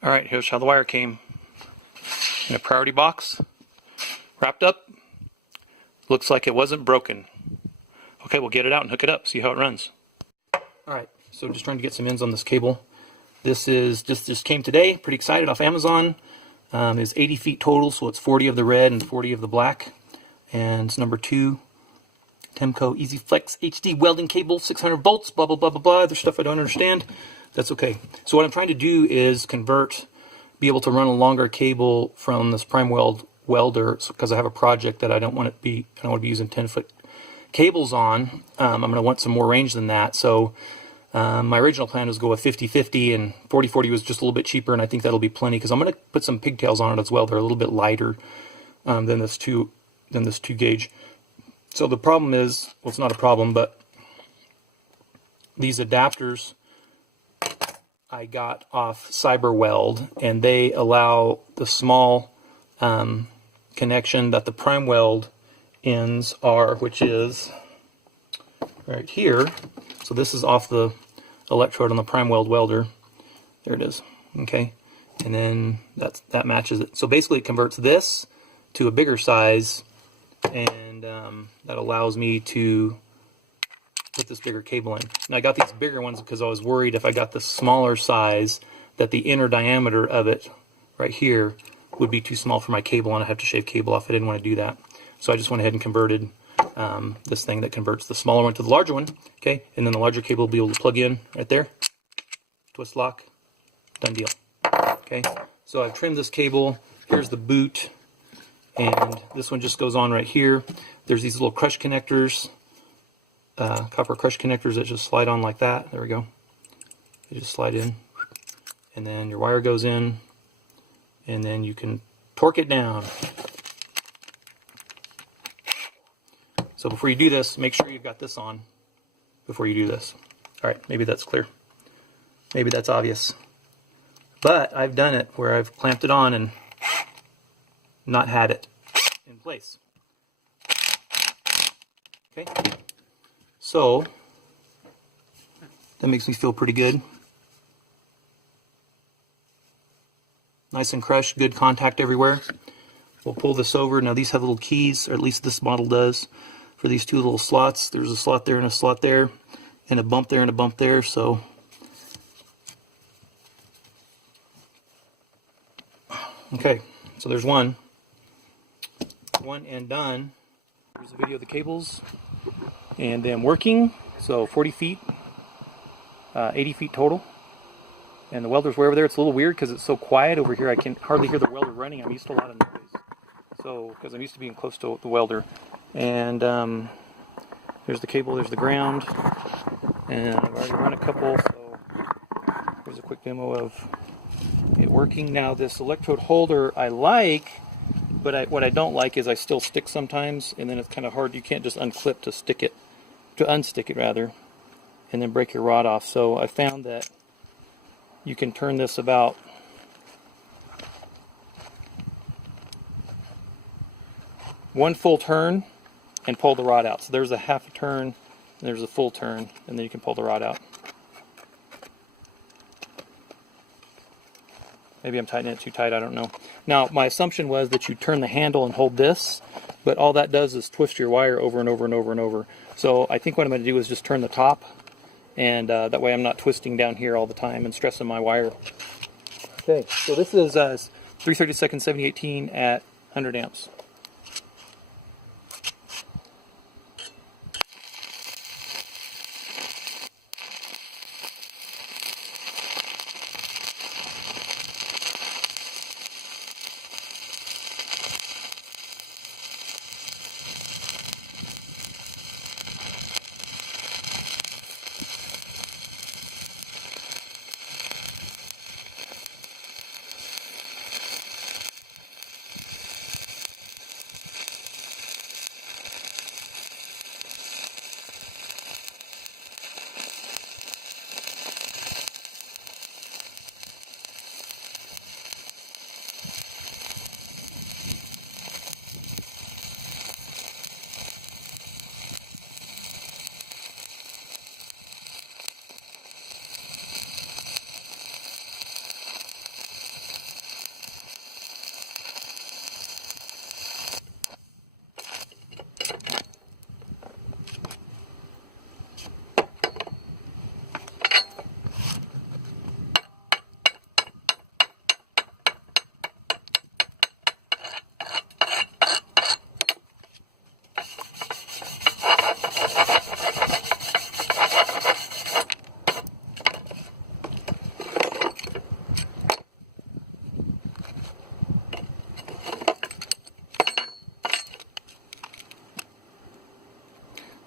Alright, here's how the wire came. In a priority box, wrapped up. Looks like it wasn't broken. Okay, we'll get it out and hook it up, see how it runs. Alright, so just trying to get some ends on this cable. This is just came today, pretty excited, off Amazon. It's 80 feet total, so it's 40 of the red and 40 of the black. And it's number 2. Temco Easy Flex HD welding cable, 600 volts, blah, blah, blah, blah, blah. There's stuff I don't understand. That's okay. So what I'm trying to do is be able to run a longer cable from this Primeweld welder, because I have a project that I don't want to be using 10-foot cables on. I'm going to want some more range than that. So my original plan was to go with 50-50, and 40-40 was just a little bit cheaper, and I think that'll be plenty, because I'm going to put some pigtails on it as well. They're a little bit lighter than this 2 gauge. So the problem is, well, it's not a problem, but these adapters I got off Cyberweld, and they allow the small connection that the Primeweld ends are, which is right here. So this is off the electrode on the Primeweld welder. There it is. Okay, and then that matches it. So basically, it converts this to a bigger size, and that allows me to put this bigger cable in. And I got these bigger ones because I was worried if I got the smaller size that the inner diameter of it right here would be too small for my cable, and I'd have to shave cable off. I didn't want to do that. So I just went ahead and converted this thing that converts the smaller one to the larger one. Okay, and then the larger cable will be able to plug in right there. Twist lock, done deal. Okay, so I've trimmed this cable. Here's the boot, and this one just goes on right here. There's these little crush connectors, copper crush connectors that just slide on like that. There we go. They just slide in, and then your wire goes in, and then you can torque it down. So before you do this, make sure you've got this on before you do this. All right, maybe that's clear. Maybe that's obvious. But I've done it where I've clamped it on and not had it in place. Okay, so that makes me feel pretty good. Nice and crushed, good contact everywhere. We'll pull this over. Now these have little keys, or at least this model does, for these 2 little slots. There's a slot there and a slot there, and a bump there and a bump there. So okay, so there's one and done. Here's a video of the cables and them working. So 40 feet, 80 feet total. And the welder's way over there. It's a little weird because it's so quiet over here. I can hardly hear the welder running. I'm used to a lot of noise. So, because I'm used to being close to the welder. And there's the cable, there's the ground. And I've already run a couple, so here's a quick demo of it working. Now this electrode holder I like, but what I don't like is I still stick sometimes, and then it's kind of hard. You can't just unclip to unstick it rather, and then break your rod off. So I found that you can turn this about one full turn and pull the rod out. So there's a half a turn, and there's a full turn, and then you can pull the rod out. Maybe I'm tightening it too tight, I don't know. Now, my assumption was that you turn the handle and hold this, but all that does is twist your wire over and over and over and over. So I think what I'm going to do is just turn the top, and that way I'm not twisting down here all the time and stressing my wire. Okay, so this is 3/32 7018 at 100 amps.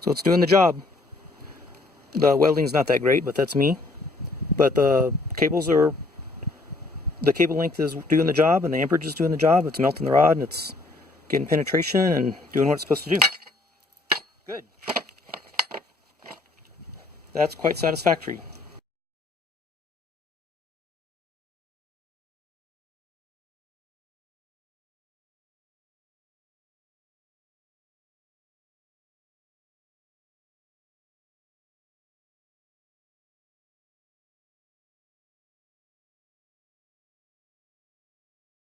So it's doing the job. The welding's not that great, but that's me. But the cable length is doing the job, and the amperage is doing the job. It's melting the rod, and it's getting penetration and doing what it's supposed to do. Good. That's quite satisfactory.